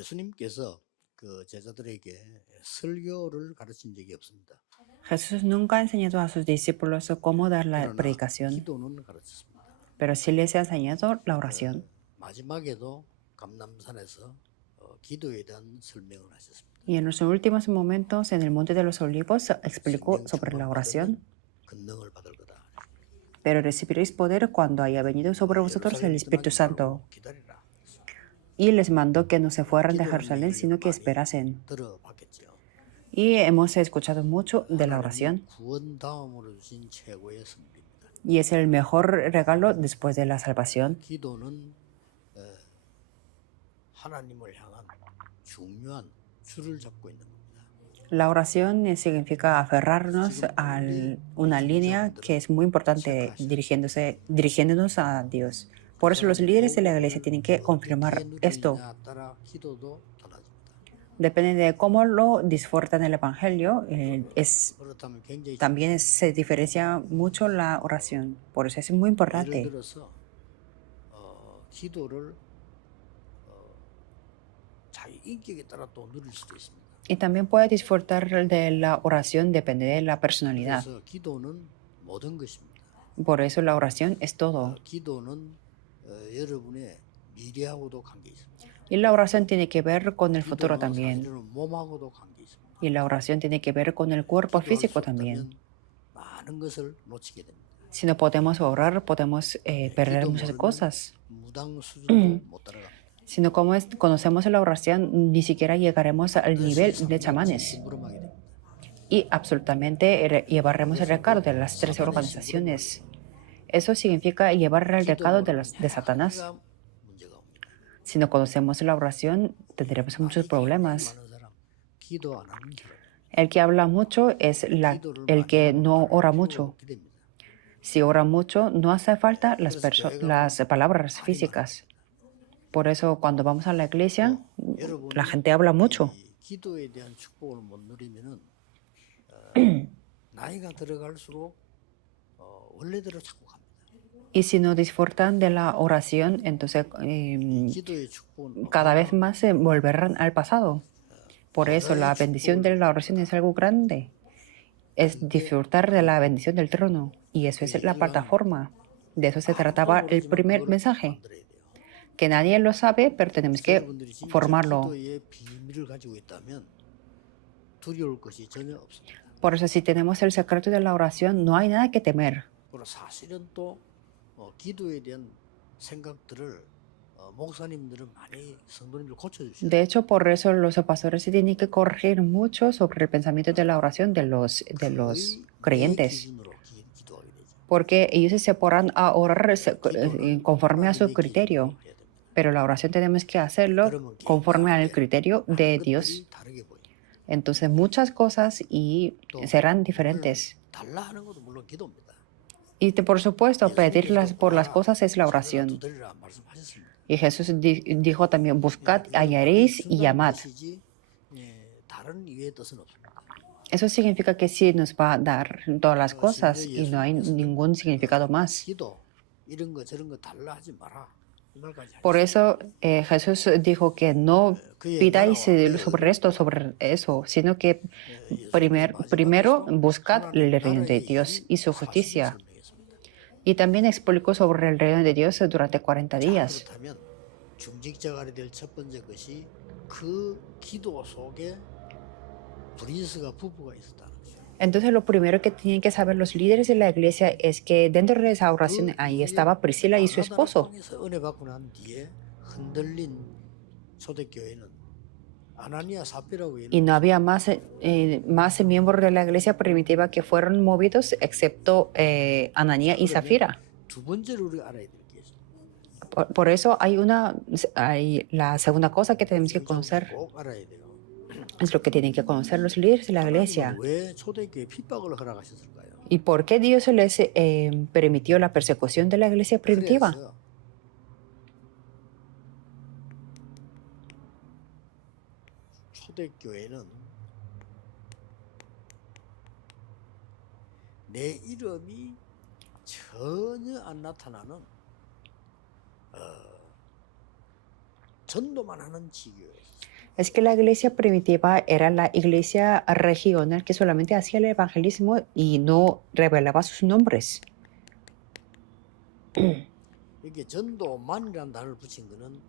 예수님께서 그 제자들에게 설교를 가르친 적이 없습니다. Jesús nunca ha enseñado a sus discípulos cómo dar la 그러나 predicación, 기도는 가르쳤습니다. pero sí les ha enseñado la 어, oración. 마지막에도 감람산에서 기도에 대한 설명을 하셨습니다. Y en los últimos momentos, en el Monte de los Olivos, explicó 성령 sobre la 충만 oración. 받으면 권능을 받을 거다. Pero recibiréis poder cuando haya venido sobre vosotros el 예루살렘 Espíritu 떠나지 Santo. 말고 기다리라. Y les mandó que no se fueran de 기도하는 Jerusalén, 얘기를 sino que 많이 esperasen. 들어봤겠죠. Y hemos escuchado mucho de la 하나님이 oración. 구원 다음으로 주신 최고의 선비입니다. Y es el mejor regalo después de la salvación. 기도는 하나님을 향한 중요한 줄을 잡고 있는 겁니다. La oración significa aferrarnos a una línea que es muy importante dirigiéndonos a Dios. Por eso los líderes de la iglesia tienen que confirmar esto. 따라 기도도 달라집니다. Depende de cómo lo disfrutan el Evangelio, 그렇다면 굉장히 también se diferencia mucho la oración. Por eso es muy 예를 importante. 들어서 기도를 자기 인격에 따라 또 누릴 수도 있습니다. Y también puede disfrutar de la oración, depende de la personalidad. 그래서 기도는 모든 것입니다. Por eso la oración es todo. 기도는 여러분의 미래하고도 관계 있습니다. Y la oración tiene que ver con el futuro 기도는 también. 사실은 몸하고도 관계 있습니다. Y la oración tiene que ver con el cuerpo 기도할 수 físico también. 없다면 많은 것을 놓치게 됩니다. Si no podemos orar, podemos perder 기도 muchas 모르면 cosas. 무당 수준도 못 따라갑니다. Si no conocemos la oración, ni siquiera llegaremos al nivel de chamanes. 심부름하게 됩니다. Y absolutamente llevaremos el recado de las tres organizaciones. Eso significa llevar el recado de Satanás. 하기가 문제가 옵니다. Si no conocemos la oración, tendremos muchos problemas. 많은 사람, 기도 안 하는 사람, El que habla mucho es el que no ora mucho. 없게 됩니다. Si ora mucho, no hace falta las palabras físicas. Por eso, cuando vamos a la iglesia, la gente habla mucho. 이 기도에 대한 축복을 못 누리면은 나이가 들어갈수록 원래대로 자꾸 갑니다. Y si no disfrutan de la oración, entonces 기도의 축복은 cada vez más se volverán al pasado. Por eso la bendición de la oración es algo grande. Es disfrutar de la bendición del trono. Y eso es la plataforma. De eso se trataba el primer mensaje. Que nadie lo sabe, pero tenemos que 여러분들이 진짜 formarlo. 기도의 비밀을 가지고 있다면 두려울 것이 전혀 없습니다. Por eso si tenemos el secreto de la oración, no hay nada que temer. 그리고 사실은 또 기도에 대한 생각들을 목사님들은 많이 성도님들 고쳐주셔요. De hecho, por eso los pastores se tienen que corregir mucho sobre el pensamiento de la oración de los creyentes. 기준으로 기도하게 되죠. Porque ellos se podrán a orar conforme a su criterio. Pero la oración tenemos que hacerlo conforme al criterio de Dios. 다르게 보여요. Entonces muchas cosas y serán diferentes. 달라 하는 것도 물론 기도입니다. Y por supuesto, pedir por las cosas es la oración. 두드리라 말씀하셨습니다. Y Jesús dijo también, buscad, hallaréis y llamad. 뜻이지, 다른 이유의 뜻은 없습니다. Eso significa que sí nos va a dar todas las cosas y no hay ningún significado más. 기도 이런 거 저런 거 달라 하지 마라. 이 말까지 Por eso Jesús dijo que no pidáis sobre esto, sobre eso, sino que primero buscad el reino de Dios y su justicia. Y también explicó sobre el reino de Dios durante 40 días. 그렇다면 중직자가 될 첫 번째 것이 그 기도 속에 브리스가 부부가 있었다는 거죠. Entonces lo primero que tienen que saber los líderes de la iglesia es que dentro de esa oración ahí estaba Priscila y su esposo. 은혜 받고 난 뒤에 흔들린 초대교회는 아나니아 사피라고 Y no había más miembros de la iglesia primitiva que fueron movidos excepto Ananía y Zafira. 두 번째로 우리가 알아야 될 게 있어요. Por eso hay la segunda cosa que tenemos que conocer. 꼭 알아야 돼요. Es lo que tienen que conocer los líderes de la iglesia. 하나님은 왜 초대교회 핍박을 허락하셨을까요? ¿Y por qué Dios les permitió la persecución de la iglesia primitiva? 그래서 초대교회는 내 이름이 전혀 안 나타나는 전도만 하는 지교였어요. Es que la iglesia primitiva era la iglesia regional que solamente hacía el evangelismo y no revelaba sus nombres. 이렇게 전도만이라는 단어를 붙인 거는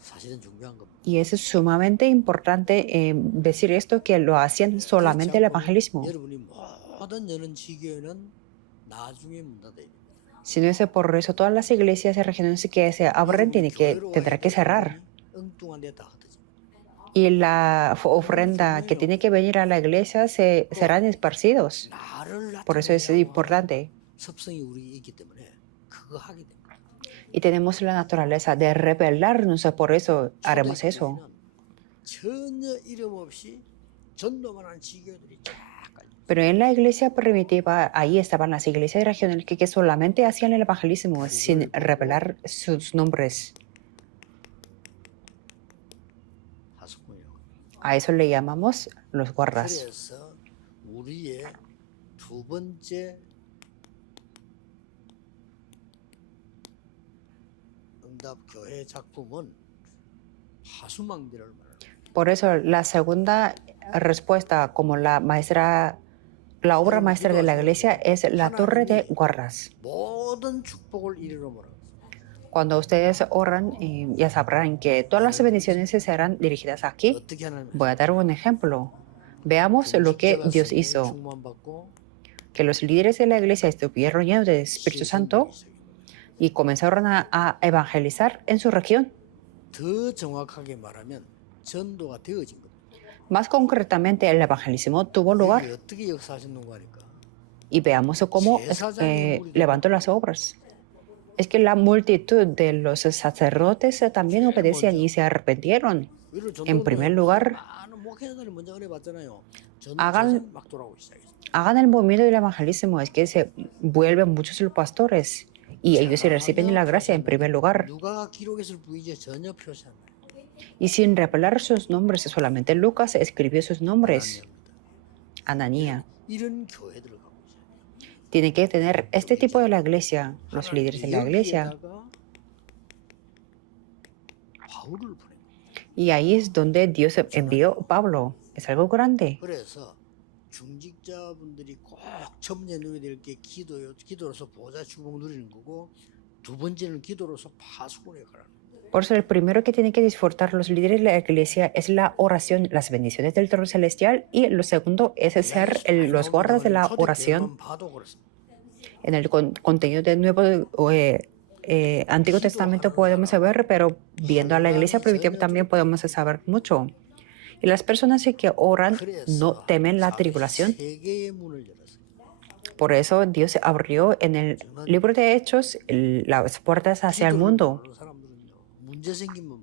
사실은 중요한 겁니다. Y es sumamente importante decir esto, que lo hacían solamente el evangelismo. 여러분이 모든 여는 지교회는 나중에 문 닫아야 됩니다. Si no es por eso, todas las iglesias regionales que se abren tendrá que cerrar. 엉뚱한 데 다 흩어집니다. Y la ofrenda que tiene que venir a la iglesia serán esparcidos. 나를 Por eso es 나타내려고 importante. 습성이 우리 있기 때문에 그거 하게 됩니다. Y tenemos la naturaleza de rebelarnos, por eso haremos eso. 초대교회는 전혀 이름 없이 전도만 하는 지교들이 쫙 깔려. Pero en la iglesia primitiva, ahí estaban las iglesias regionales que solamente hacían el evangelismo sin revelar sus nombres. 하수꾼이라고. A eso le llamamos los guardas. 그래서 우리의 두 번째 응답 교회 작품은 하수망대를 말합니다. Por eso la segunda respuesta, como la obra maestra de la iglesia, es la torre de guardas. 모든 축복을 이루러 뭐라고. Cuando ustedes oran, ya sabrán que todas las bendiciones serán dirigidas aquí. 어떻게 하냐면 Voy a dar un ejemplo. Veamos lo que Dios hizo. 충만받고 Que los líderes de la iglesia estuvieron llenos del Espíritu Santo y comenzaron a evangelizar en su región. 더 정확하게 말하면 전도가 되어진 겁니다. Más concretamente, el evangelismo tuvo lugar. 이게 어떻게 역사하셨는가 하니까 Y veamos cómo levantó las obras. Es que la multitud de los sacerdotes también obedecían y se arrepintieron. En primer lugar, 많은 목회자들이 먼저 은혜 받잖아요. 하간- 막 돌아오기 시작했어요. hagan el movimiento del evangelismo. Es que se vuelven muchos los pastores y ellos reciben la gracia en primer lugar. 누가 기록했을 뿐이지 전혀 표시 안 나요. Y sin revelar sus nombres, solamente Lucas escribió sus nombres. Ananía. 이런 교회들을 갖고 있어요. Tiene que tener este tipo de la iglesia, los líderes de la iglesia. 여기에다가 바울을 보낸 거예요. Y ahí es donde Dios envió a Pablo. Es algo grande. 그래서 중직자분들이 꼭 첫 번째 누려야 될 게 기도로서 보좌 축복 누리는 거고 두 번째는 기도로서 파수꾼에 가라는 거예요. Por eso el primero que tienen que disfrutar los líderes de la iglesia es la oración, las bendiciones del trono celestial, y lo segundo es ser los guardas de la oración. 봐도 그렇습니다. En el contenido del Antiguo Testamento podemos saber, pero viendo a la iglesia primitiva también podemos saber mucho. Y las personas que oran no temen la tribulación. 세계의 문을 열었어요. Por eso Dios abrió en el libro de Hechos las puertas hacia el mundo. 기도를 모르는 사람들은요, 문제 생기면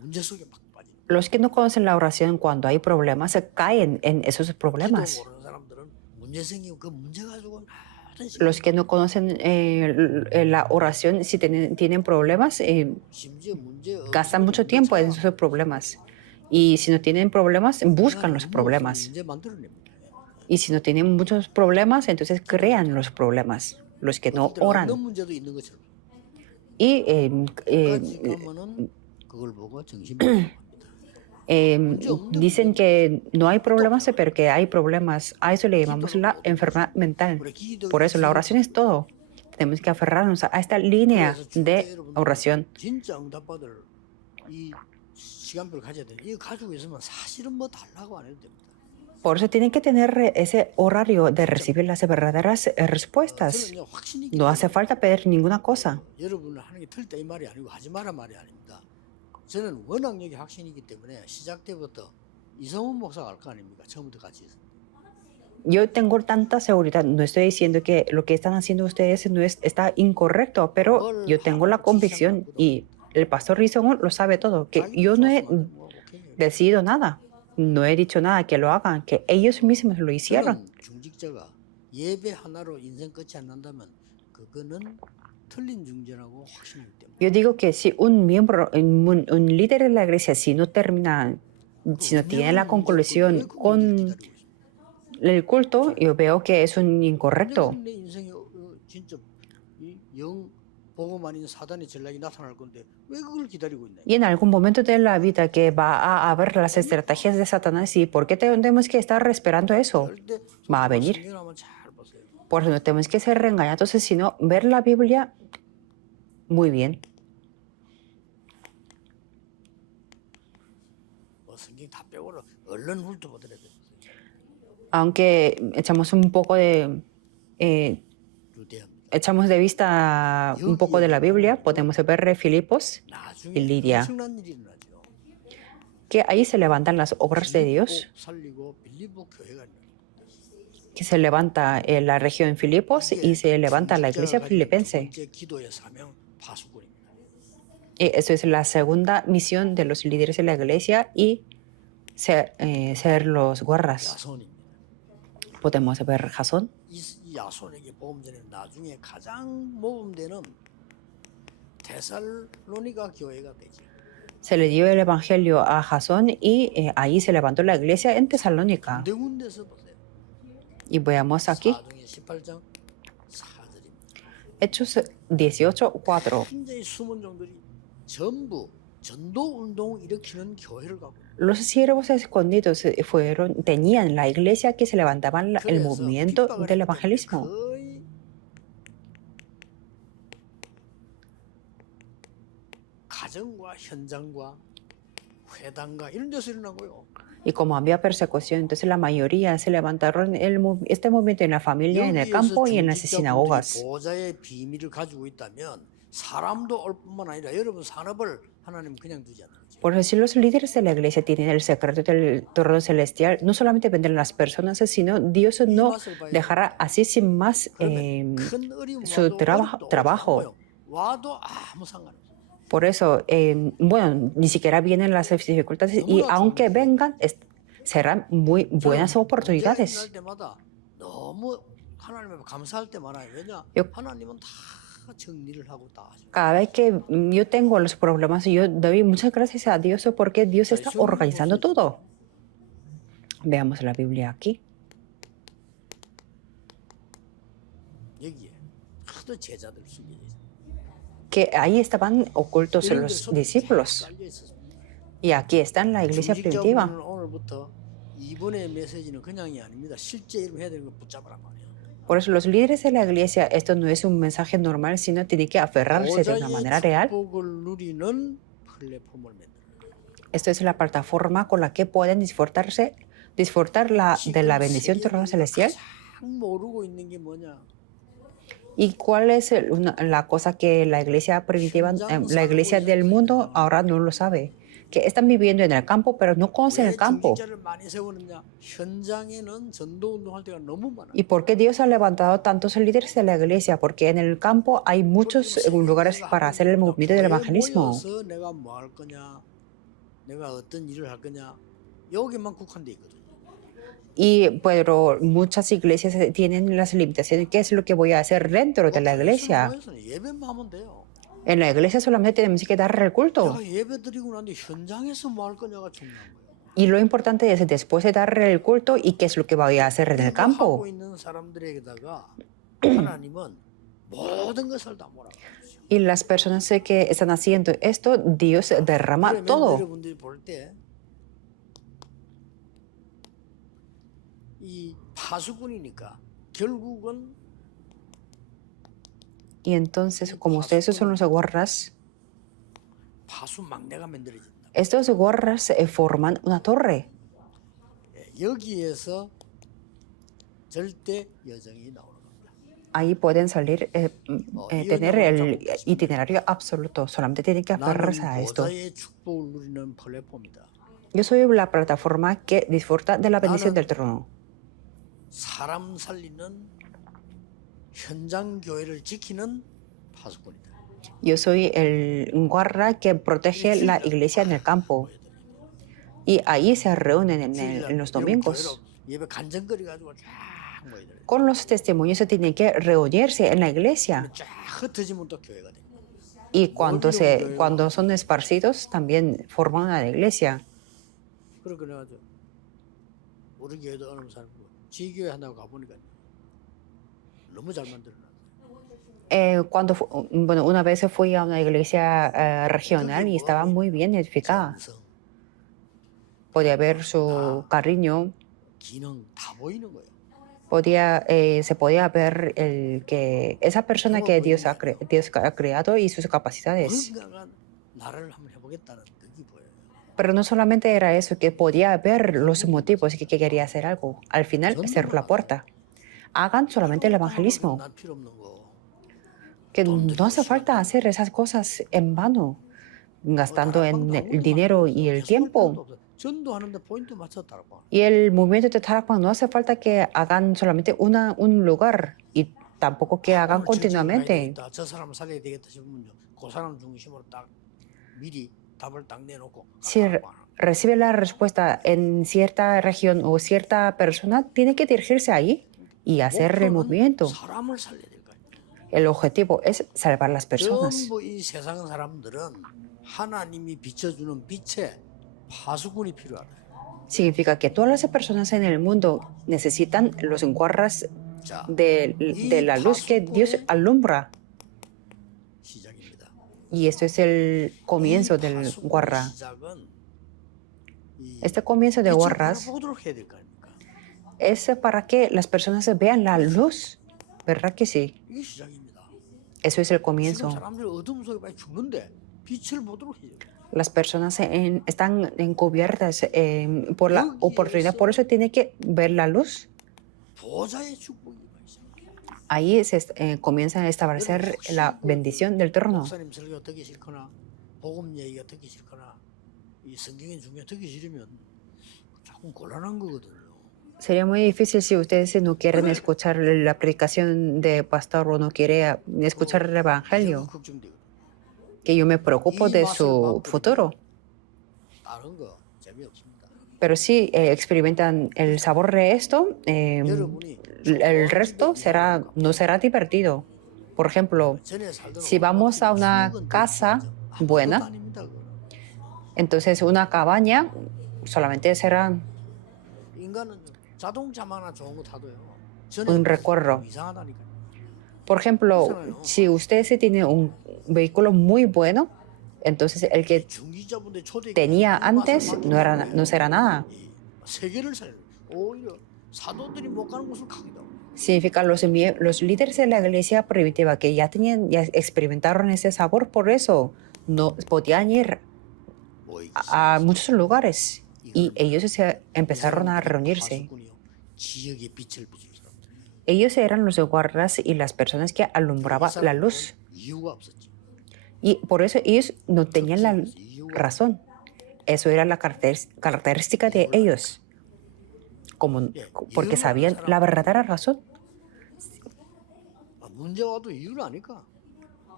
문제 속에 막 빠지는. Los que no conocen la oración, cuando hay problemas, se caen en esos 기도 problemas. 모르는 사람들은 문제 생기면 그 문제 가지고 많은 시간, Los que no conocen la oración, si tienen problemas, 심지어 문제 gastan mucho tiempo en esos problemas. Y si no tienen problemas, buscan los problemas. 문제 만들어냅니다. Y si no tienen muchos problemas, entonces crean los problemas. Los que no 어떤 oran. 없는 문제도 있는 것처럼. Y 까지 가면은 그걸 보고 정신 못 dicen que no hay problemas, pero que hay problemas. A eso le llamamos la enfermedad mental. Por eso la oración es todo. Tenemos que aferrarnos a esta línea de oración. 진짜 응답받을 이 시간표를 가져야 돼. 이거 가지고 있으면 사실은 뭐 달라고 안 해도 됩니다. Por eso tienen que tener ese horario de recibir las verdaderas respuestas. 저는요, 확신이 있기 No hace falta pedir ninguna cosa. 여러분을 하는 게 틀리다 이 말이 아니고 하지 마라 말이 아닙니다. 저는 워낙 여기 확신이기 때문에 시작 때부터 이성훈 목사가 알 거 아닙니까? 처음부터 같이 있습니다. Yo tengo tanta seguridad, no estoy diciendo que lo que están haciendo ustedes no está incorrecto, pero yo tengo la convicción y el pastor Rizón lo sabe todo, que yo no he decidido nada, no he dicho nada que lo hagan, que ellos mismos lo hicieron. 저는 중직자가 예배 하나로 인생 끝이 안 난다면 그거는 틀린 중재라고 확신이기 때문에. Yo digo que si un miembro, un líder de la iglesia, si no termina, si no tiene la conclusión con el culto, yo veo que es un incorrecto. 내 인생에 진짜 영 복음 아닌 사단의 전략이 나타날 건데 왜 그걸 기다리고 있나? Y en algún momento de la vida que va a haber las estrategias de Satanás, ¿y por qué tenemos que estar esperando eso? 절대 Va a 오늘 venir. 성경을 한번 잘 보세요. Por eso no tenemos que ser reengañados, sino ver la Biblia muy bien. 뭐 성경 다 빼고는 얼른 훑어보더라도 Aunque echamos un poco de 유대합니다. echamos de vista un poco de la Biblia, podemos ver Filipos, 나중에 Lidia. 엄청난 일이 일어나죠. que ahí se levantan las obras de Dios, 빌립보 살리고 빌립보 교회가 있는 que se levanta la región Filipos y se levanta la iglesia 두 filipense. 번째 기도의 사명 파수꾼입니다. Y eso es la segunda misión de los líderes de la iglesia y ser los guardas. 야손입니다. Podemos ver Jasón. 이 야손에게 복음 전에 나중에 가장 모범되는 데살로니가 교회가 되죠. Se le dio el evangelio a Jasón y ahí se levantó la iglesia en Tesalónica. 군데군데서 보세요. Y veamos aquí, 사도행 18장 4절입니다. Hechos 18:4. 굉장히 숨은 종들이 전부 전도 운동을 일으키는 교회를 갖고 Los siervos escondidos tenían la iglesia que se levantaban el 그래서 movimiento 핍박을 del 했기 때문에 evangelismo. 거의 가정과 현장과 회당과 이런 데서 일어나고요. Y como había persecución, entonces la mayoría se levantaron este movimiento en la familia, en el campo y en las 중직자분들이 sinagogas. 보좌의 비밀을 가지고 있다면 사람도 올 뿐만 아니라 여러분 산업을 하나님 그냥 두지 않는 거죠. Por eso, si los líderes de la iglesia tienen el secreto del trono celestial, no solamente vendrán las personas, sino Dios no dejará así sin más 큰 어려움 su 와도 trabajo. 어렵도 와도 아무 상관없어요. Por eso, bueno, ni siquiera vienen las dificultades y aunque vengan, serán muy buenas oportunidades. 문제 일어날 때마다 너무 하나님 앞에 감사할 때 많아요. 왜냐? 요- 하나님은 다 정리를 하고 다 하죠. Cada vez que yo tengo los problemas, yo doy muchas gracias a Dios porque Dios está organizando todo. Veamos la Biblia aquí. 여기에 하도 제자들 숨겨져 있어요. Que ahí estaban ocultos los discípulos. 깔려 있었습니다. Y aquí está en la iglesia primitiva. 중직자분들은 오늘부터 이번의 메시지는 그냥이 아닙니다. 실제 이름 해야 되는 거 붙잡으란 말이에요. Por eso los líderes de la iglesia, esto no es un mensaje normal, sino tiene que aferrarse de una manera real. 축복을 누리는 플랫폼을 만들어요. Esto es la plataforma con la que pueden disfrutar de la bendición del trono celestial. 가장 모르고 있는 게 뭐냐? ¿Y cuál es la cosa que la iglesia primitiva, la iglesia del mundo ahora no lo sabe? Que están viviendo en el campo, pero no conocen 왜 el campo. 중직자를 많이 세우느냐? 현장에는 전도 운동할 때가 너무 많아요. ¿Y por qué Dios ha levantado tantos líderes de la iglesia? Porque en el campo hay muchos lugares para hacer el movimiento del evangelismo. 모여서 내가 뭐 할 거냐? 내가 어떤 일을 할 거냐? 여기만 국한돼 있거든요. Pero muchas iglesias tienen las limitaciones. ¿Qué es lo que voy a hacer dentro de la iglesia? 모여서는 예배만 하면 돼요. En la iglesia solamente tenemos que dar el culto. 내가 예배 드리고 난 뒤 현장에서 뭐 할 거냐가 중요한 거예요. Y lo importante es después de dar el culto y qué es lo que voy a hacer en el campo. 하고 있는 사람들에게다가 하나님은 모든 것을 다 몰아가죠. Y las personas que están haciendo esto, Dios derrama 그러면 todo. 여러분들이 볼 때 이 파수꾼이니까 결국은 Y entonces, como ustedes son los guardas, 파수 막내가 만들어진다. estos guardas forman una torre. 여기에서 절대 여정이 나오는 겁니다. Ahí pueden salir, tener el itinerario absoluto. Solamente tienen que aferrarse a 나는 esto. 보좌의 축복을 누리는 플랫폼이다. Yo soy la plataforma que disfruta de la bendición del trono. 사람 살리는 현장 교회를 지키는 파수꾼이다. Yo soy el guarda que protege la iglesia en el campo. Y ahí se reúnen en los domingos. 예배 간증거리 가지고 쫙 모이더래. Con los testimonios se tienen que reunirse en la iglesia. 쫙 흩어지면 또 교회가 돼. Y cuando son esparcidos, también forman una iglesia. 그러니까 내가 우리 교회도 어느 사람 지교회 한다고 가보니까 너무 잘 만들어놨어요. Bueno, una vez fui a una iglesia regional y estaba muy bien edificada. 정성, Podía ver su cariño, 기능 다 보이는 거예요. se podía ver esa persona que Dios ha creado y sus capacidades. 뭔가가 나를 한번 해보겠다는 뜻이 보여요. Pero no solamente era eso, que podía ver los motivos y que quería hacer algo. Al final cerró la puerta. Hagan solamente el evangelismo, 난 필요 없는 거. que no hace falta hacer esas cosas en vano, gastando en el dinero y el tiempo. 전도하는데 포인트 맞춰 다락방. Y el movimiento de Tarakpan no hace falta que hagan solamente un lugar y tampoco que hagan continuamente. 저 사람 살려야 되겠다 싶으면 그 사람 중심으로 딱 미리 답을 딱 내놓고. Si recibe la respuesta en cierta región o cierta persona, tiene que dirigirse ahí y hacer el movimiento. 사람을 살려야 될 거 아니에요. El objetivo es salvar las personas. 전부 이 세상 사람들은 하나님이 비춰주는 빛에 파수꾼이 필요하다. Significa que todas las personas en el mundo necesitan los guarras 자, de la luz que Dios alumbra. 시작입니다. Y esto es el comienzo del 파수꾼의 guarra. 시작은 이 Este comienzo de 빛을 guarras 바라보도록 해야 될 거 아닙니까? es para que las personas vean la luz. ¿Verdad que sí? 이게 시작입니다. Eso es el 지금 comienzo. 사람들이 어둠 속에 많이 죽는데 빛을 보도록 해야 돼요. Las personas están encubiertas por la oportunidad, por eso tiene que ver la luz. 보좌의 축복이 있어요. Ahí comienza a establecer la bendición del trono. 목사님 설교 듣기 싫거나 복음 얘기가 듣기 싫거나 이 성경의 중에 듣기 싫으면 조금 곤란한 거거든요. Sería muy difícil si ustedes no quieren escuchar la predicación de pastor o no quieren escuchar el evangelio, 걱정되거든요. que yo me preocupo de su futuro. 다른 거 재미없습니다. Pero si experimentan el sabor de esto, 여러분이 el resto no será divertido. Por ejemplo, 전에 살던 si vamos a una 죽은 casa 아무것도 buena, 아닙니다, 그거는. entonces una cabaña solamente será 인간은 자동차만 하나 좋은 거 타도요. un recuerdo. 이상하다니까. Por ejemplo, si ustedes tienen un vehículo muy bueno, entonces el que 중기자분들 초대 tenía antes no será nada. 세계를 살려. 오히려 사도들이 못 가는 곳을 가기도 하고. Significa los líderes de la iglesia primitiva que ya experimentaron ese sabor, por eso no podían ir 뭐 이게 a muchos lugares y ellos empezaron a reunirse. 파수꾼이요. 지역의 빛을 비추는 사람들. Ellos eran los guardas y las personas que alumbraban la luz. 이유가 없었지. Y por eso ellos no tenían la razón. Eso era la característica de ellos. Porque sabían la verdadera razón. 문제 와도 이유를 아니까.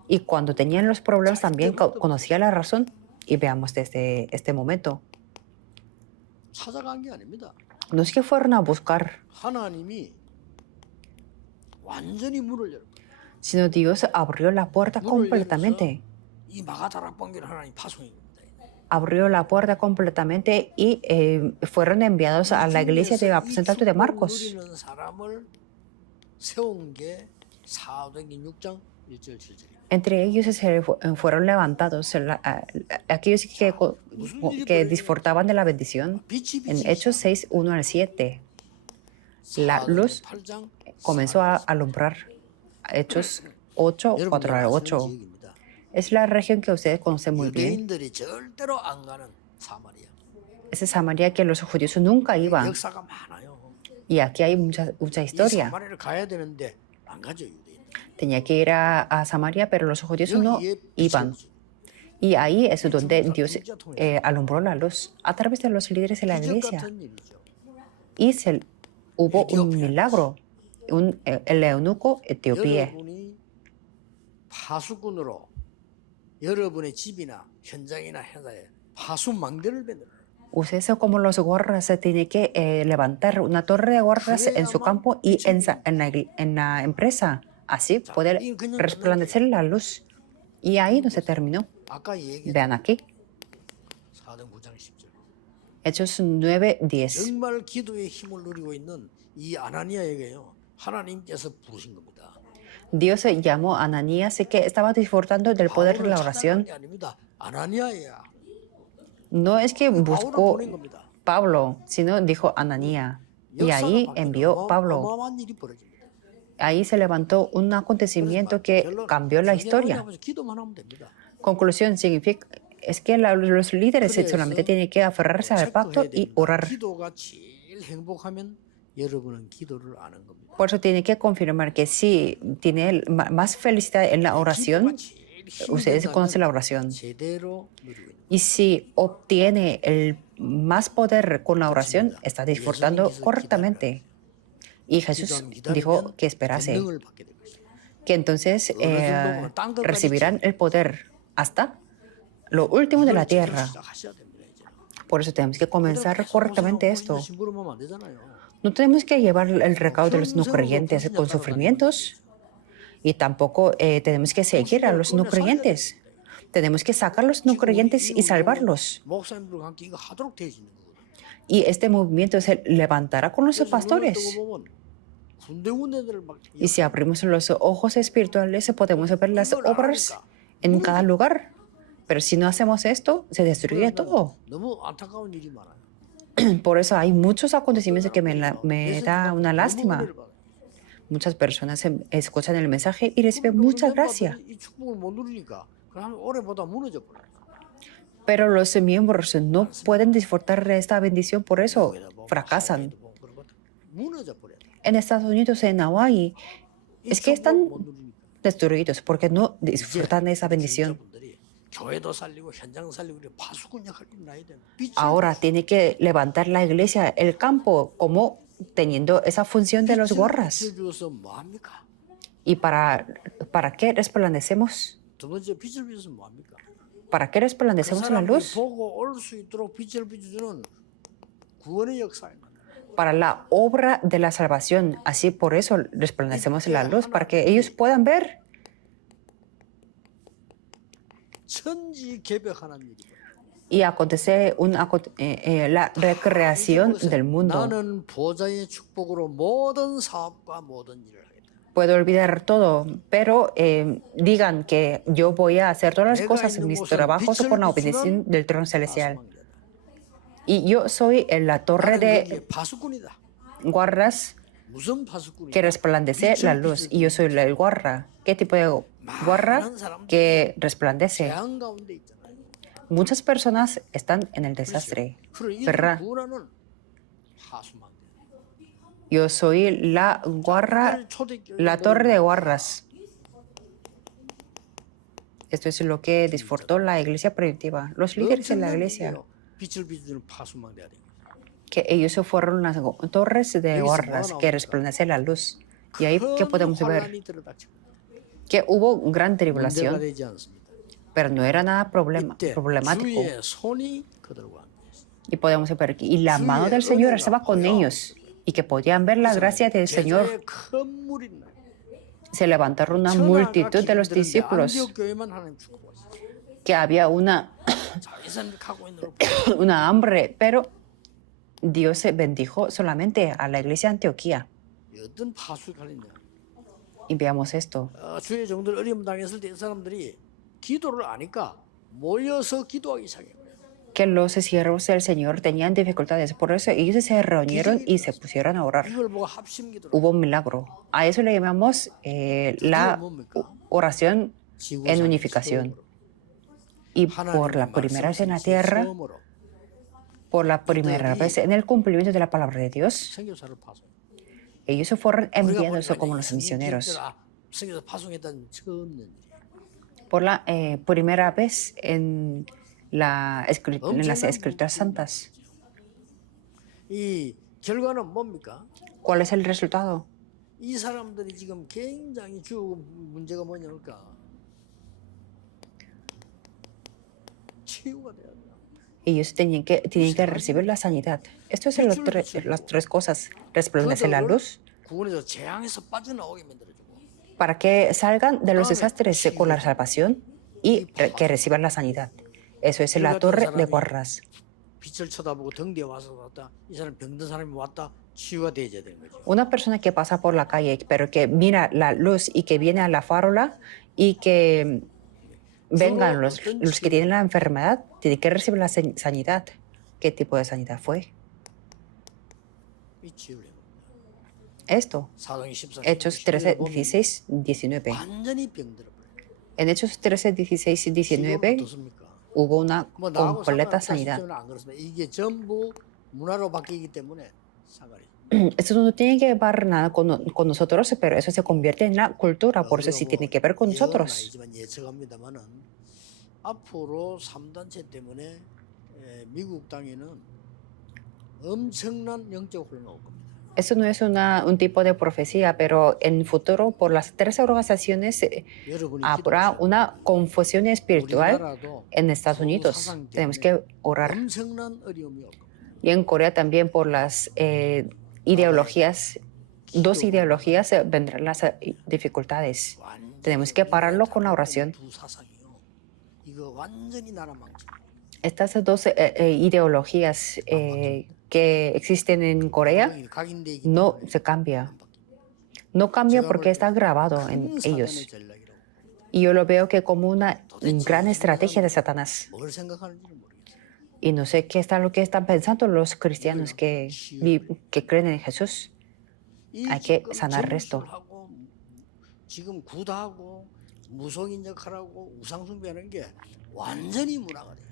Y cuando tenían los problemas también conocía la razón. Y veamos desde este momento. 찾아간 게 아닙니다. No es que fueron a buscar, 하나님이 완전히 문을 열어. sino Dios abrió la puerta completamente. 이 마가다락방계를 하나님 파송해 줍니다. Abrió la puerta completamente y fueron enviados a la iglesia de aposentados de Marcos. 누리는 사람을 세운 게 사도행전 6장 1절 7절입니다. Entre ellos fueron levantados aquellos que disfrutaban de la bendición. En Hechos 6, 1 al 7, la luz comenzó a alumbrar. Hechos 8, 4 al 8. Es la región que ustedes conocen muy bien. 유대인들이 절대로 안 가는 사마리아. Es Samaria que los judíos nunca iban. 역사가 많아요. Y aquí hay mucha 이 historia. 사마리아를 가야 되는데 안 가죠, 유대인. Tenía que ir a Samaria, pero los judíos no 여기에 iban. 비춰주죠. Y ahí es donde Dios alumbró la luz a través de los líderes de la 기적 iglesia. 같은 일이죠. Y hubo un milagro. El eunuco etíope. 여러분이 파수꾼으로 여러분의 집이나 현장이나 회사에 파수망대를 만들어요. Ustedes como los guardas se tiene que levantar una torre de guardas en su campo y en la empresa. Así poder resplandecer la luz. Y ahí no se terminó. 아까 얘기했던 Vean aquí, 사도행 9장 10절. Hechos 9, 10. 정말 기도의 힘을 누리고 있는 이 아나니아에게요. 하나님께서 부르신 겁니다. Dios llamó a Ananías que estaba disfrutando del poder de la 바울을 oración. 찾아간 게 아닙니다. 아나니아야. No es que 바울을 buscó 보낸 겁니다. Pablo, sino dijo Ananía. Y 역사가 ahí 바뀌는 envió Pablo. 어마어마한 일이 벌어집니다. Ahí se levantó un acontecimiento que cambió la historia. 기도만 하면 됩니다. Conclusión significa es que los líderes solamente tienen que aferrarse al pacto y orar. 기도가 제일 행복하면 여러분은 기도를 안 한 겁니다. Por eso tiene que confirmar que si tiene más felicidad en la oración, ustedes conocen la oración. 제대로 누리고 있는 Y si obtiene el más poder con la oración, está disfrutando correctamente. Y Jesús dijo que esperase, 권능을 받게 될 것입니다. que entonces recibirán el poder hasta lo último de la tierra. 시작하셔야 됩니다, 이제. Por eso tenemos que comenzar correctamente esto. 심부름하면 안 되잖아요. No tenemos que llevar el recaudo de los no creyentes con sufrimientos y tampoco tenemos que seguir a los no creyentes. Tenemos que sacar a los no creyentes y salvarlos. 목사님들과 함께 이거 하도록 되어지는 거거든요. Y este movimiento se levantará con los pastores. 군데군데들 막 Y si abrimos los ojos espirituales, podemos ver las obras en cada lugar. Pero si no hacemos esto, se destruye todo. 너무 안타까운 일이 많아요. Por eso hay muchos acontecimientos que me da una lástima. Muchas personas escuchan el mensaje y reciben mucha gracia. 이 축복을 못 누리니까 그러면 올해보다 무너져 버려요. Pero los miembros no pueden disfrutar de esta bendición, por eso fracasan. 무너져 버려요. En Estados Unidos, en Hawái, es que están destruidos porque no disfrutan de esa bendición. 교회도 살리고 현장 살리고 그래 파수꾼 역할이 나야 돼. Ahora tiene que levantar la iglesia, el campo, como teniendo esa función de los guarras. 주어서 뭐 합니까? ¿Y para qué resplandecemos? 두 번째 빛을 비춰서 뭐 합니까? ¿Para qué resplandecemos la luz? 보고 올 수 있도록 빛을 비춰주는 구원의 역사입니다. Para la obra de la salvación. Así por eso resplandecemos la luz, para que ellos puedan ver. 천지 개벽하는 일이에요. Y acontece la recreación del mundo. 나는 보좌의 축복으로 모든 사업과 모든 일을 하겠다. Puedo olvidar todo, pero digan que yo voy a hacer todas las cosas en mis trabajos con la bendición del trono celestial. Y yo soy la torre de 파수꾼이다. guardas 무슨 파수꾼이다? que resplandece la luz. Y yo soy el guarda. ¿Qué tipo de guarda? Que resplandece. 재앙 가운데 있잖아요. Muchas personas están en el desastre, ¿verdad? 구원하는 파수망. Yo soy la guarda, la torre de guardas. Esto es lo que disfrutó la iglesia primitiva, los líderes de la iglesia, 빛을 비추는 파수망 돼야 됩니다. que ellos fueron las torres de guardas que resplandecen la luz. Y ahí que podemos ver 환란이 들어닥쳐. que hubo gran 문제가 tribulación, 되지 않습니다. pero no era nada 이때 problemático. 주의 손이 그들과 함께 있습니다. Y podemos ver que y la mano del Señor estaba con ellos y que podían ver la gracia del Señor. 제자의 큰 무리 날. Se levantaron una multitud de los discípulos, 안디옥 교회만 하나님 축복하셨어요. que había 자기선 갖고 있는 걸 una hambre, pero Dios se bendijo solamente a la iglesia de Antioquía. 어떤 파수가 있냐? Y veamos esto. 주의 종들 어려움 당했을 때 이 사람들이 기도를 아니까 모여서 기도하기 시작해요. Que los siervos del Señor tenían dificultades, por eso ellos se reunieron y se pusieron a orar. 이걸 보고 합심 기도를. Hubo un milagro. A eso le llamamos la oración en unificación. Y por la primera vez en la tierra, por la primera vez en el cumplimiento de la palabra de Dios, 선교사를 파송. ellos fueron enviados como los misioneros. 선교사 파송했다는 처음 일이에요. Por la primera vez en las escrituras santas. 이 결과는 뭡니까? ¿Cuál es el resultado? 이 사람들이 지금 굉장히 주 문제가 뭐냐니까 치유가 돼야 돼요. Ellos tienen que recibir la sanidad. Esto es las tres cosas. Resplandece la luz 구원에서 재앙에서 빠져나오게 만들어주고 para que salgan de los desastres con la salvación y que reciban la sanidad. Eso es la torre de guardas. 빛을 쳐다보고 등 뒤에 와서 왔다. 이 사람 병든 사람이 왔다. 치유가 되어야 되는 거죠. Una persona que pasa por la calle, pero que mira la luz y que viene a la farola y que vengan los que tienen la enfermedad, tiene que recibir la sanidad. ¿Qué tipo de sanidad fue? 이 치유를 해요. Esto, 사도행 14장 Hechos 13, 16, 19. 완전히 병들어 버려요. En Hechos 13, 16 y 19 어떻습니까? hubo una 뭐 나하고 completa 상관없다 sanidad. 싶지는 안 그렇습니다. 이게 전부 문화로 바뀌기 때문에 상관이. Esto no tiene que ver nada con nosotros, pero eso se convierte en la cultura, por eso sí tiene que ver con 예언은 nosotros. 아니지만 예측합니다만은 앞으로 3단체 때문에 미국 땅에는 엄청난 영적 혼란이 올 겁니다. Eso no es un tipo de profecía, pero en el futuro, por las tres organizaciones, 여러분이 habrá 기도하세요. una confusión espiritual 우리나라도 en Estados Unidos. Tenemos que orar. 엄청난 어려움이 올 겁니다. Y en Corea también por las ideologías, dos ideologías, vendrán las dificultades. Tenemos que pararlo con la oración. 두 사상이요. 이거 완전히 나라 망쳐. Estas dos ideologías que existen en Corea 각인되기 no 때문에 se cambia. 안 바뀝니다. No cambia porque está grabado en 큰 ellos. 사단의 전략이라고. Y yo lo veo que como una gran estrategia de Satanás. 뭘 생각하는지는 모르겠어요. Y no sé qué está lo que están pensando los cristianos que creen en Jesús. Hay que 지금 sanar esto. 점술하고 지금 구다하고 무속인역하라고 우상숭배하는 게 완전히 문화가 돼요.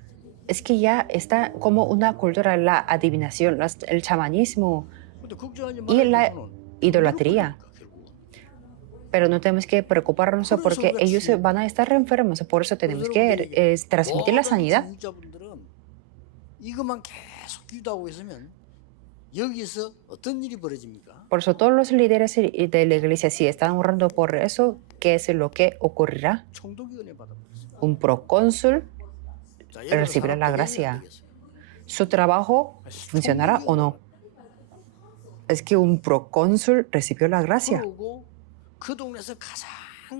Es que ya está como una cultura, la adivinación, el chamanismo 근데 걱정하지 y la 말아요. idolatría. Pero no tenemos que preocuparnos porque ellos van a estar enfermos. Por eso tenemos que transmitir la sanidad. 중직자분들은 이것만 계속 기도하고 있으면 여기서 어떤 일이 벌어집니까? Por eso todos los líderes de la iglesia, si están orando por eso, ¿qué es lo que ocurrirá? 총독이 은혜 받아버렸어요. Un procónsul 자, 여러분 recibirá 사람 la 배경이 gracia. 어떻겠어요? ¿Su trabajo funcionará o no? Es que un procónsul recibió la gracia. 그러고 그 동네에서 가장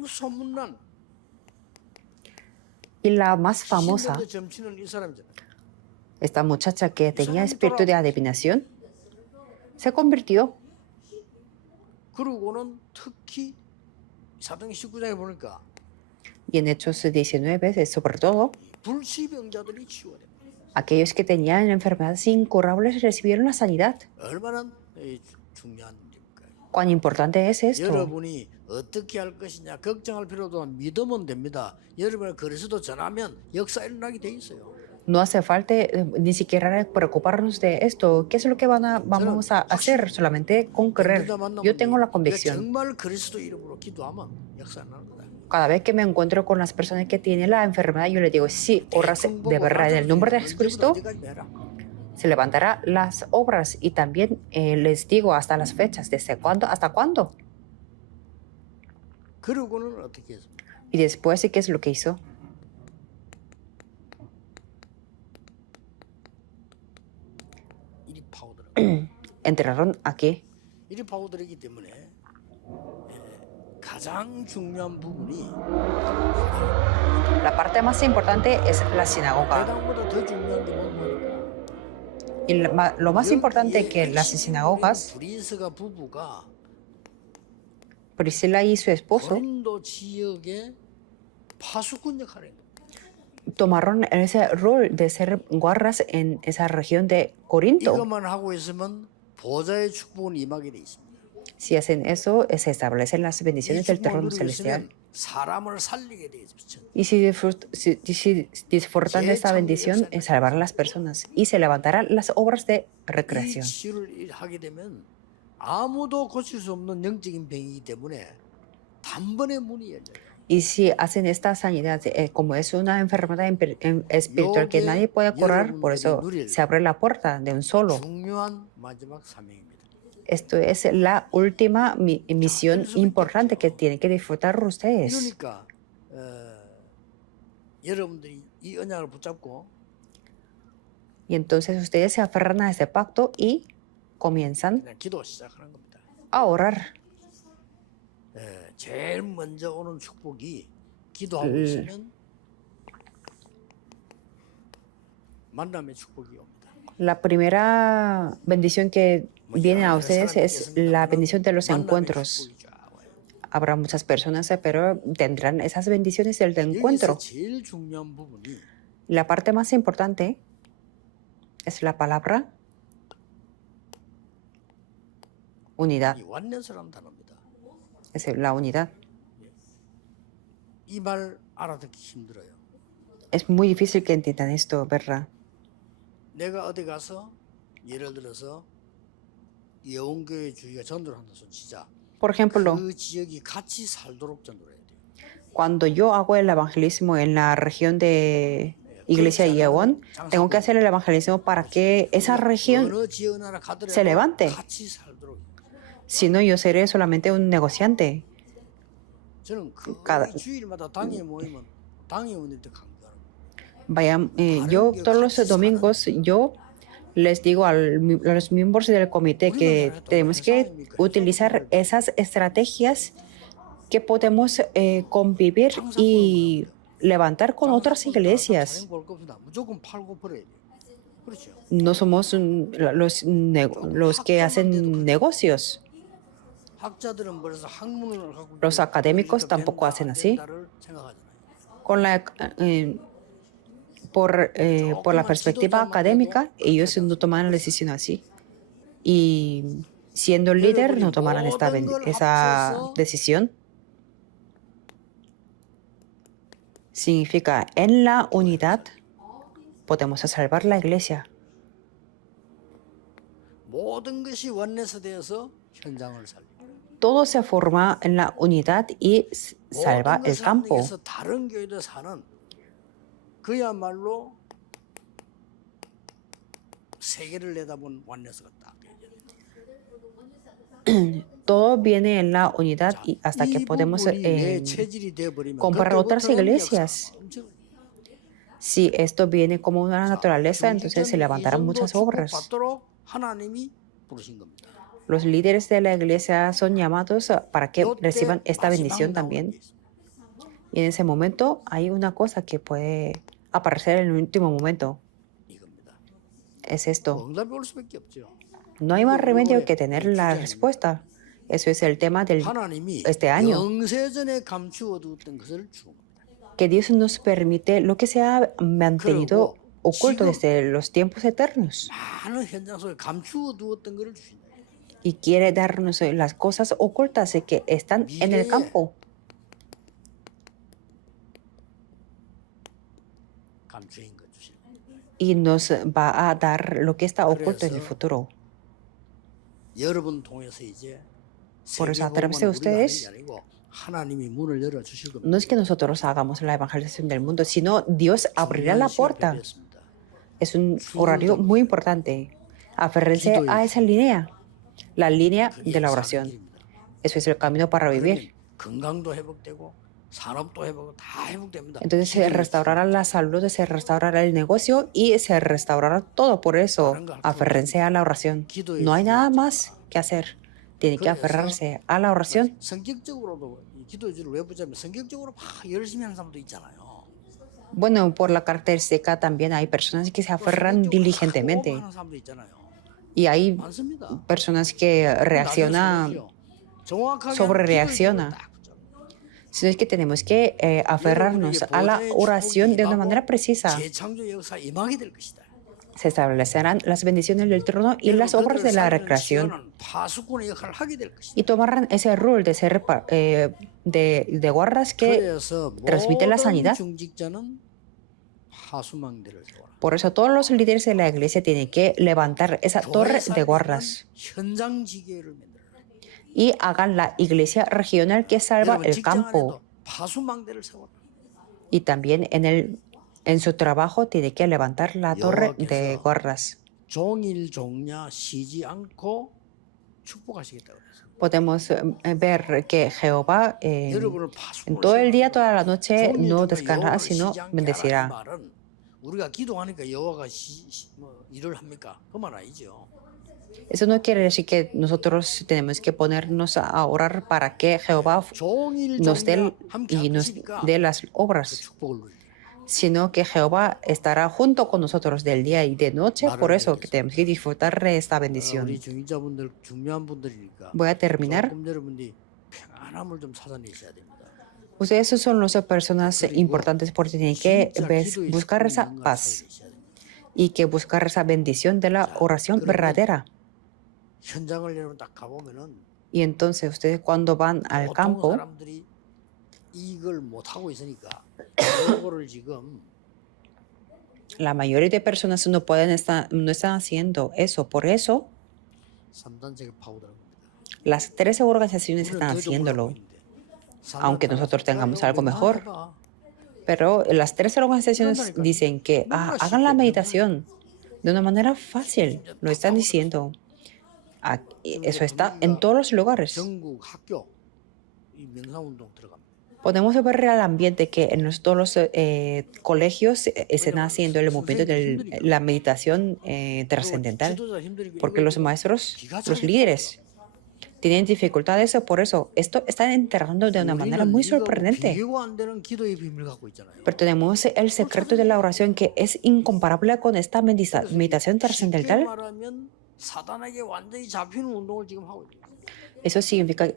소문난 Y la más famosa, 신들도 점치는 이 사람이잖아요. esta muchacha que tenía espíritu de adivinación, se convirtió. 그러고는 특히 사도행 19장에 보니까 Y en Hechos 19, sobre todo, 불치병자들이 치유가 됩니다. aquellos que tenían enfermedades incurables recibieron la sanidad. 얼마나 중요한 일입니까? ¿Cuán importante es esto? 여러분이 어떻게 할 것이냐 걱정할 필요도 없고 믿으면 됩니다. 여러분을 그리스도 전하면 역사 일어나게 돼 있어요. No hace falta ni siquiera preocuparnos de esto. ¿Qué es lo que vamos a hacer? Solamente con creer. Yo tengo la convicción. 정말 그리스도 이름으로 기도하면 역사 일어나는 거다. Cada vez que me encuentro con las personas que tienen la enfermedad, yo les digo, sí, oras de verdad en el nombre de Jesucristo, se levantará las obras. Y también les digo hasta las fechas, ¿desde cuándo hasta cuándo? 그러고는 어떻게 했습니까? Y después, ¿qué es lo que hizo? 일이 파고들어. Enterraron aquí. 일이 파고들기 때문에 가장 중요한 부분이 La parte más importante es la sinagoga. 배당보다 더 중요한 게 뭐냐면 Y lo más importante que las sinagogas, 브리스가 부부가 Priscila y su esposo 고린도 지역의 파수꾼 역할을 했습니다. tomaron ese rol de ser guardas en esa región de Corinto. 이것만 하고 있으면 보좌의 축복은 임하게 돼 있습니다. Si hacen eso, se establecen las 이 bendiciones del 축복을 trono 누리고 celestial. 있으면 사람을 살리게 돼 있습니다. Y si disfrutan de esta bendición, salvar a las personas y se levantarán las obras de 이 recreación. 치유를 하게 되면 아무도 고칠 수 없는 영적인 병이기 때문에 단번에 문이 열려요. Y si hacen esta sanidad, como es una enfermedad espiritual que nadie puede curar, por eso se abre la puerta de un solo. 중요한 마지막 사명입니다. Esto es la última misión importante que tienen que disfrutar ustedes. 이러니까 여러분들이 이 언약을 붙잡고 Y entonces ustedes se aferran a este pacto y comienzan 그냥 기도 시작하는 겁니다. a orar. 제일 먼저 오는 축복이 기도하고 있으면 만남의 축복이 옵니다. La primera bendición que viene a ustedes es la bendición de los encuentros. Habrá muchas personas, pero tendrán esas bendiciones del 여기서 encuentro. 제일 중요한 부분이 La parte más importante es la palabra unidad. 이 완넷이라는 단어입니다. Es la unidad. 이 말 알아듣기 힘들어요. Es muy difícil que entiendan esto, ¿verdad? 내가 어디 가서 예를 들어서 영교회 주의가 전도를 한다 손 치자. Por ejemplo, 그 지역이 같이 살도록 전도를 해야 돼요. cuando yo hago el evangelismo en la región de Iglesia Yeon, tengo que hacer el evangelismo para que esa región 어느 지역 나라 가더라도 se levante. 같이 살도록. Si no, yo seré solamente un negociante. 저는 그 cada- 주일마다 당회 모이면 당회원들한테 강조하는 거예요. Vaya, yo todos los domingos yo les digo a los miembros del comité que tenemos que utilizar esas estrategias que podemos convivir y levantar con otras iglesias. 무조건 팔고 버려야 돼요. 그렇죠. No somos los que hacen negocios. 학자들은 그래서 학문을 갖고 Los académicos tampoco hacen así. Con la, por la perspectiva académica, ellos no toman la decisión así. Y siendo líder, no tomarán esa decisión. Significa, en la unidad podemos salvar la iglesia. 모든 것이 원내스되어서 현장을 살려. Todo se forma en la unidad y salva el campo. 다른 교회도 사는 그야말로 세계를 내다본 원내스 같다. Todo viene en la unidad y hasta que podemos comparar otras iglesias. Si esto viene como una naturaleza, entonces se levantarán muchas obras. Los líderes de la iglesia son llamados para que reciban esta bendición también. Y en ese momento hay una cosa que puede aparecer en el último momento. Es esto. No hay más remedio que tener la respuesta. Eso es el tema de este año. Que Dios nos permite lo que se ha mantenido oculto desde los tiempos eternos. Y quiere darnos las cosas ocultas que están en el campo. Y nos va a dar lo que está oculto en el futuro. Por eso, a través de ustedes, no es que nosotros hagamos la evangelización del mundo, sino Dios abrirá la puerta. Es un horario muy importante. Aférrense a esa línea, la línea de la oración. Eso es el camino para vivir. Entonces se restaurará la salud, se restaurará el negocio y se restaurará todo. Por eso, aférrense a la oración. No hay nada más que hacer. Tiene que aferrarse a la oración. Bueno, por la característica también hay personas que se aferran diligentemente. Y hay personas que sobrereaccionan. Sino es que tenemos que aferrarnos a la oración de una manera precisa. Se establecerán las bendiciones del trono y las obras de la recreación. Y tomarán ese rol de ser de guardas que transmite la sanidad. Por eso todos los líderes de la iglesia tienen que levantar esa torre de guardas y hagan la iglesia regional que salva el campo. Y también en su trabajo tiene que levantar la torre de guardas. Podemos ver que Jehová en todo el día, toda la noche no descansará, sino bendecirá. Eso no quiere decir que nosotros tenemos que ponernos a orar para que Jehová nos dé y nos dé las obras. sino que Jehová estará junto con nosotros del día y de noche. Por eso que tenemos que disfrutar de esta bendición. 우리 중직자분들 중요한 분들이니까 Voy a terminar. 조금 여러분들이 평안함을 좀 찾아내셔야 됩니다. Ustedes son las personas importantes porque tienen que 진짜 기도의 buscar 시간이 esa 있는 걸 paz 찾아내셔야 됩니다. y que buscar esa bendición de la oración verdadera. 현장을 여러분 딱 가보면은 Y entonces ustedes cuando van al 보통 campo, 사람들이 이걸 못 하고 있으니까 이거를 지금 la mayoría de personas no están haciendo eso. Por eso 3단체를 파고드는 겁니다. las 13 organizaciones 우리는 están 더 좀 haciéndolo. 올라가고 있는데 Aunque nosotros tengamos algo mejor. 해봐. Pero las 13 organizaciones dicen que hagan la meditación de una manera fácil. Lo están diciendo. Eso está en todos los lugares. 전국 학교 이 명상운동 들어갑니다. Podemos ver el ambiente que en todos los colegios están haciendo el movimiento de la meditación trascendental. 지도자 힘드니까 Porque 이거 los maestros, 기가 los 차게 líderes, tienen dificultades. Por eso, esto están enterrando de una manera muy 우리는 이거 sorprendente. 비교가 안 되는 기도의 비밀을 갖고 있잖아요. Pero tenemos el secreto de la oración que es incomparable con esta meditación 쉽게 trascendental. 말하면 사단에게 완전히 잡히는 운동을 지금 하고 있습니다. Eso significa que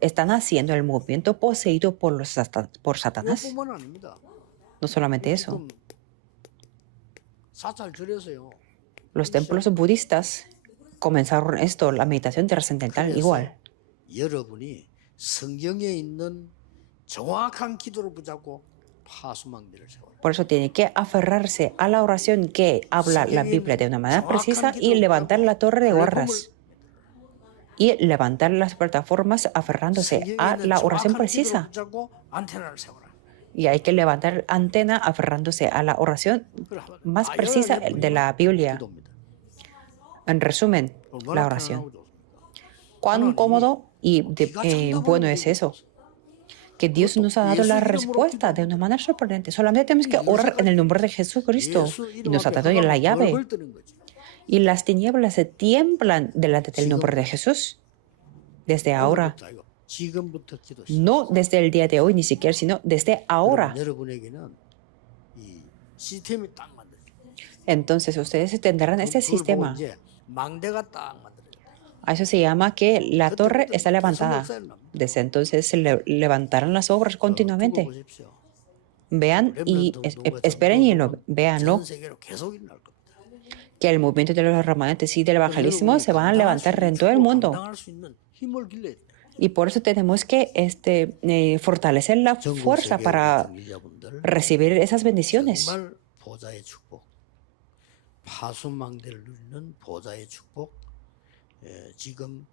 están haciendo el movimiento poseído por Satanás. 이것뿐만 아닙니다. No solamente eso. 지금 사찰절에서요. Los templos budistas comenzaron esto, la meditación trascendental, igual. 여러분이 성경에 있는 정확한 기도를 붙잡고 파수망대를 세워라. Por eso tiene que aferrarse a la oración que habla la Biblia de una manera precisa y levantar la torre de guardas. Y levantar las plataformas aferrándose a la oración precisa. Y hay que levantar antena aferrándose a la oración más precisa de la Biblia. En resumen, la oración. Cuán cómodo y bueno es eso. Que Dios nos ha dado la respuesta de una manera sorprendente. Solamente tenemos que orar en el nombre de Jesucristo. Y nos ha dado la llave. Y las tinieblas se tiemblan delante del nombre de Jesús. Desde ahora. No desde el día de hoy ni siquiera, sino desde ahora. Entonces ustedes tendrán este sistema. A eso se llama que la torre está levantada. Desde entonces se levantarán las obras continuamente. Vean y esperen y véanlo. Que el movimiento de los remanentes y del evangelismo se van a levantar en todo el mundo. Y por eso tenemos que fortalecer la fuerza para recibir esas bendiciones. 지금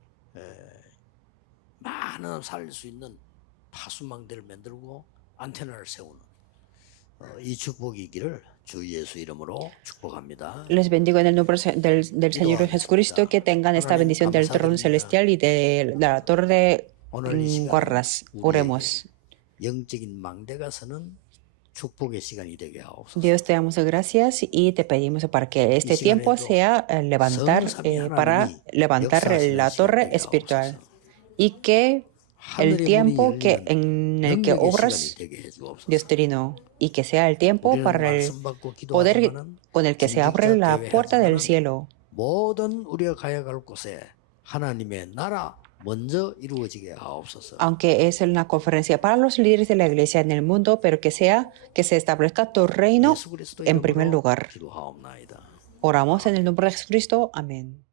많은 살릴 수 있는 파수망대를 만들고 안테나를 세우는 이 축복이기를 주 예수 이름으로 축복합니다. Les bendigo en el nombre del Señor Jesucristo, que tengan esta bendición del trono celestial y de la torre de guardas. Oremos. 영적인 망대가 서는 축복의 시간이 되게 하옵소서. Dios, te damos gracias y te pedimos para que este tiempo sea para levantar la torre espiritual y que el tiempo en el que obras, Dios trino, y que sea el tiempo para el poder con el que se abre la puerta del cielo. 모든 우리가 가야 갈 곳에 하나님의 나라 먼저 이루어지게 하옵소서. Aunque es una conferencia para los líderes de la iglesia en el mundo, pero que se establezca tu reino en primer lugar. Oramos en el nombre de Jesucristo. Amén.